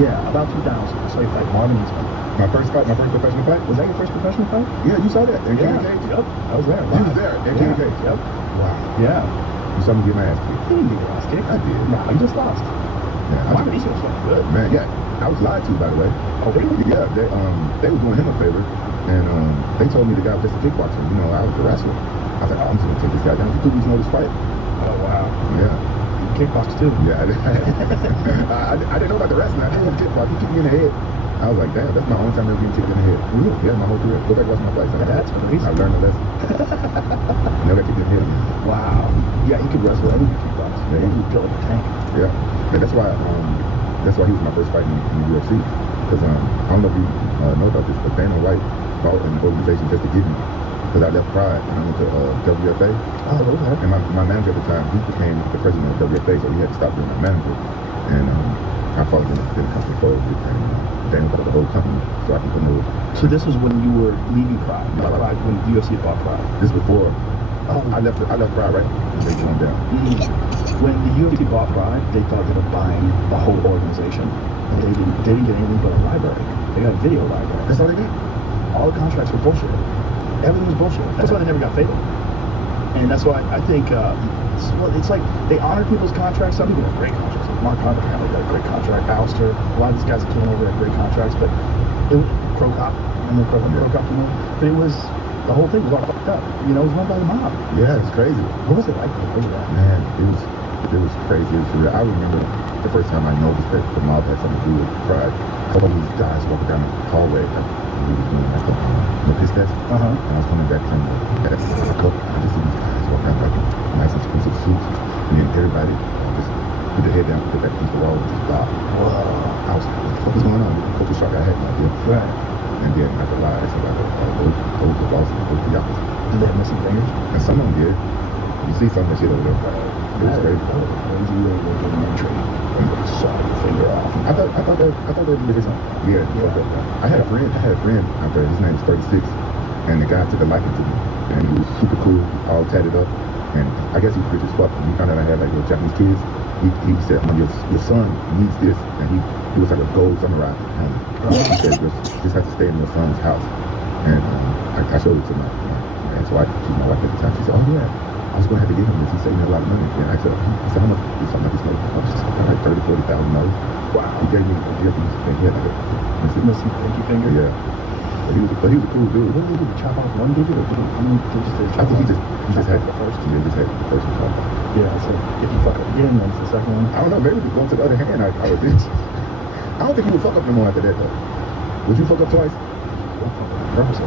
Yeah, about 2000. I saw you fight Marvin Eastman. My first professional fight? Was that your first professional fight? Yeah, you saw that. In Yeah. Cage? Yep. I was there. You was there in Yeah. Cage? Yep. Wow. Yeah. You saw me get my ass kicked. You didn't get your ass kicked. I did. No, you just lost. Yeah, Marvin Eastman was fucking good. Man, yeah. I was lied to, by the way. Oh, really? Yeah, they were doing him a favor, and they told me the guy was just a kickboxer. You know, I was the wrestler. I was like, oh, I'm just gonna take this guy down. He 2 weeks notice fight. Oh, wow. Yeah. You kickbox too. Yeah, I didn't know about the wrestling. I didn't know the kickbox. He kicked me in the head. I was like, damn, that's my only time ever getting kicked in the head. Really? Yeah, my whole career. Go back and watch my fights. That's crazy. I learned a lesson. Never got kicked in the head. Wow. Yeah, he could wrestle. I didn't kickbox. Yeah, He was built like a tank. Yeah. And that's why he was my first fight in the UFC. Because I don't know if you know about this, but Dana White bought an organization just to get me. Because I left Pride and I went to WFA. Oh, okay. And my manager at the time, he became the president of WFA, so he had to stop being my manager. And I followed him in the company folded, and Dana bought the whole company so I can come over. So this was when you were leaving Pride, not Pride, when UFC bought Pride. This before. Oh. I left Pride, right? And they calmed down. When the UFC bought Pride, they thought they were buying the whole organization. And they didn't get anything but a library. They got a video library. That's all they got? All the contracts were bullshit. Everything was bullshit. That's why they never got fatal. And that's why I think it's like they honor people's contracts. Some people have great contracts. Like Mark Hunt apparently got a great contract. Alistair, a lot of these guys that came over had great contracts. But it was Crocop. Remember Crocop came over? But it was, the whole thing was all fucked up. You know, it was run by the mob. Yeah, it's crazy. What was it like to hear that? Man, it was crazy. It was surreal. I remember the first time I noticed that the mob had something to do with Pride. I saw these guys walking down the hallway. We were doing like a piss test. And I was coming back from the cup. I just see these guys walking around like nice expensive suits. And then everybody just put their head down, put their back against the wall, and just bow. Whoa. I was like, what the fuck is going on? Culture shock. I had no idea. Right. And then I could lie. I said, those are bosses, those are yakuza. Did they have missing fingers? And some of them did. You see some of that shit over there. It was crazy. When you were getting entry, you saw your finger off. I thought that was his own. Yeah. I had a friend out there. His name is 36, and the guy took a liking to me, and he was super cool, all tatted up, and I guess he was rich as fuck. And he found out I had like little Japanese kids. He said, your son needs this, and he was like a gold samurai. He said, this has to stay in your son's house. And I showed it to my ex-wife. She's my wife at the time. She said, oh yeah, I was going to have to give him this. He saved me a lot of money. And I said, how much? He said, how much? Like $30,000, $40,000. Wow. He gave me a gift. He had like a missing pinky finger? Yeah. But he was a cool dude. What did he do? Chop off one digit or how many digits did he chop off? I think he just had the first. Yeah, he just had the first one. Yeah, so if you fuck up again, then it's the second one. I don't know, maybe just going to the other hand, I would think. I don't think he would fuck up no more after that though. Would you fuck up twice? Don't fuck up purposely,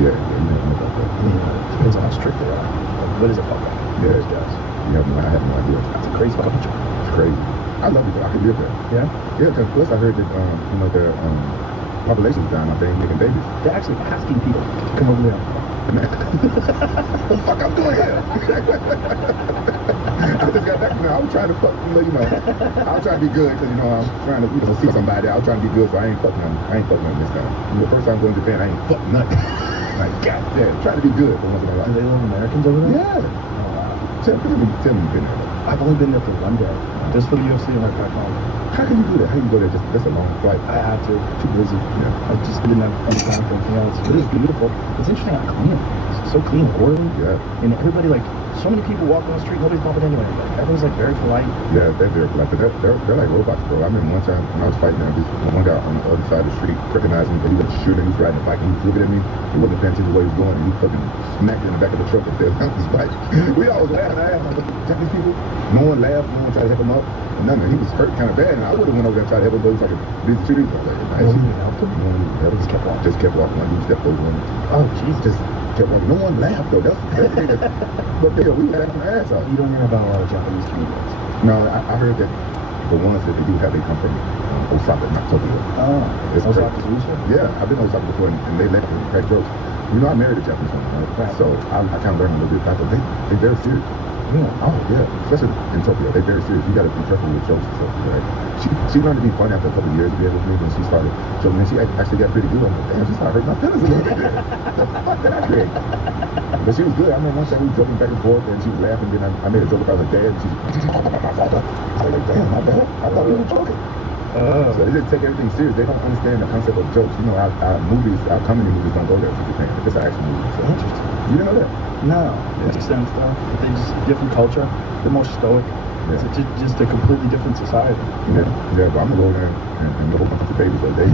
Yeah, you never know about that. I mean, it depends on how strict they are. Like, what is a fuck up? Yeah. Those guys. I have no idea. That's a crazy fucking job. It's crazy. I love it though. I could live there. Yeah? Yeah, because plus I heard that, their population's down out there and making babies. They're actually asking people to come over there. Man. What the fuck I'm doing here? I just got back from there. I was trying to fuck, I was trying to be good because, I'm trying to, see somebody. I was trying to be good, so I ain't fucking nothing this time. The first time going to Japan, I ain't fucking nothing. Like, goddamn, trying to be good for once in my life. Do they love Americans over there? Yeah. Oh, wow. Tell me you've been there. I've only been there for one day, just for the UFC and right back home. How can you do that? How can you go there? That's a long flight. I had to. Too busy. Yeah. I just didn't have any time for anything else. But it was beautiful. It's interesting how clean it is. It's so clean and orderly. Yeah. And everybody, like, so many people walk on the street, nobody's bumping into anybody. Like, everyone's, like, very polite. Yeah, they're very polite. But they're like robots, bro. I remember one time when I was fighting, one guy on the other side of the street recognized me, but he was shooting. He was riding a bike, and he was looking at me. He wasn't paying attention to where he was going, and he fucking smacked me in the back of the truck and fell down his bike. We all was laughing. I asked him, Japanese people, no one laughed, no one tried to help him up. And nothing. He was hurt kind of bad, and I would have went over there and tried to help him, but it was like a busy street. No one even helped him? No one even helped him. Just kept walking. Like, he stepped over him. Oh, Jesus. Just kept walking. No one laughed, though. That's the thing. But yeah, we were laughing our ass off. You don't hear about a lot of Japanese comedians? No, I heard that the ones that they do have, they come from Osaka, not Tokyo. Oh, it's Osaka's Lucia? Yeah, I've been to Osaka before, and they left and crack jokes. I married a Japanese woman, right? So I kind of learned a little bit about them. They're very serious. Yeah. Oh, yeah. Especially in Tokyo, they're very serious. You got to be careful with jokes and stuff, right? She learned to be funny after a couple of years being with me when she started joking. And she actually got pretty good. I'm like, damn, she started hurting my feelings a little bit there. What the fuck did I create? But she was good. I remember one time we were joking back and forth, and she was laughing. Then I made a joke about her dad, and she was like, my father. I was like, damn, my bad. I thought we were joking. Oh. So they just take everything serious. They don't understand the concept of jokes. You know, our comedy movies don't go there to Japan. It's an action movie. So. Interesting. You didn't know that? No. It makes sense though. They just different culture. They're more stoic. Yeah. It's just a completely different society. Yeah, yeah, but I'm gonna go in there and get a whole bunch of babies. They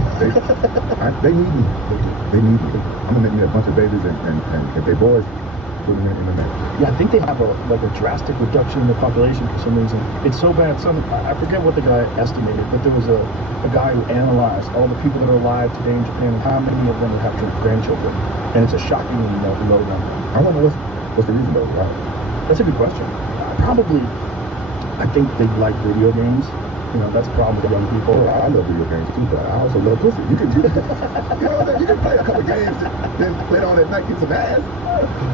need me. They need me. I'm gonna make me a bunch of babies, and if they boys, put them in the net. Yeah, I think they have a drastic reduction in the population for some reason. It's so bad. I forget what the guy estimated, but there was a guy who analyzed all the people that are alive today in Japan and how many of them would have grandchildren, and it's a shockingly low number. I wonder what's the reason though? Why? That's a good question. Probably, I think they like video games. You know, that's probably young people. Oh, I love video games too, but I also love pussy. You can you can play a couple games, then later on at night get some ass.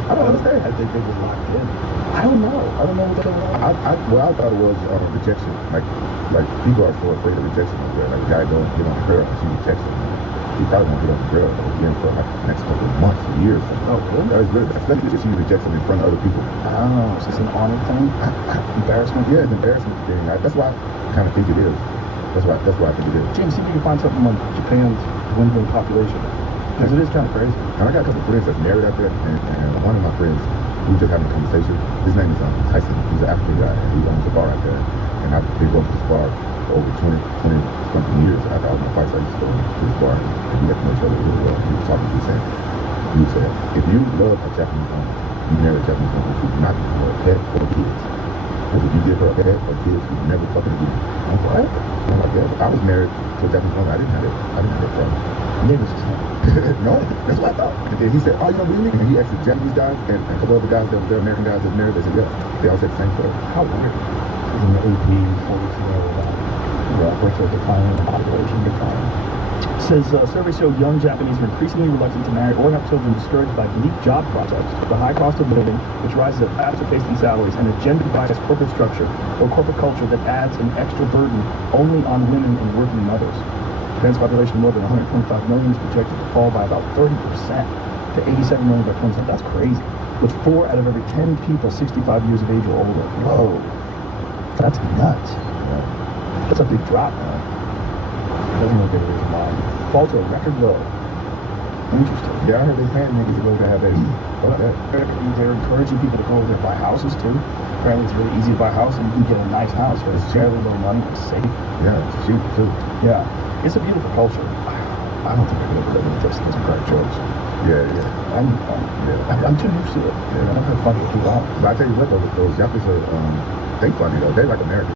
I don't understand. I think they were locked in. I don't know what they're like. What I thought it was rejection. Like people are so afraid of rejection over there. Like a guy don't get on a girl, and she rejects him. He probably won't get on the girl again for like the next couple of months or years. Oh, really? That is really, especially if she rejects him in front of other people. Oh, so it's an honor thing? Embarrassment? Yeah, it's an embarrassment thing. That's why I kind of think it is. That's why I think it is. James, see if you can find something on Japan's dwindling population. Because it is kind of crazy. And I got a couple of friends that's married out there, and one of my friends, we were just having a conversation. His name is Tyson. He's an African guy, and he owns a bar out there. And I've been going to this bar for over 20 something years. After all my fights, I used to go to this bar, and we got to know each other really well. He was talking to me saying, if you love a Japanese woman, you marry a Japanese woman, you not give her a pet or kids. Because if you give her a pet or kids, you never fucking again. I'm like, what? I'm like, yeah, I was married to a Japanese woman. I didn't have that problem. Niggas is No, that's what I thought. And then he said, oh, you don't believe me? And he asked the Japanese guys and a couple other guys that were there, American guys that were married. They said, yeah. They all said the same story. how weird. In the AP 42 virtual declining and population decline. Says surveys show young Japanese are increasingly reluctant to marry or have children, discouraged by bleak job prospects, the high cost of living, which rises at faster pace than salaries, and a gender-biased corporate structure or corporate culture that adds an extra burden only on women and working mothers. Japan's population, more than 125 million, is projected to fall by about 30% to 87 million by 2020. That's crazy. With 4 out of every 10 people 65 years of age or older. Whoa, that's nuts. Yeah. That's a big drop, man. Doesn't look at the reason why. Fall to a record low. Interesting. Yeah, I heard they paying niggas to go to have babies. Fuck that. They're encouraging people to go over there and buy houses too. Apparently it's really easy to buy a house and you can get a nice house for fairly low money. It's safe. Yeah, it's cheap too. Yeah. It's a beautiful culture. I don't think I could ever live in a place that doesn't crack jokes. Yeah. I'm too used to it. Yeah. I'm not funny with people out. But I tell you what though, those Japanese are, they funny though. They like American.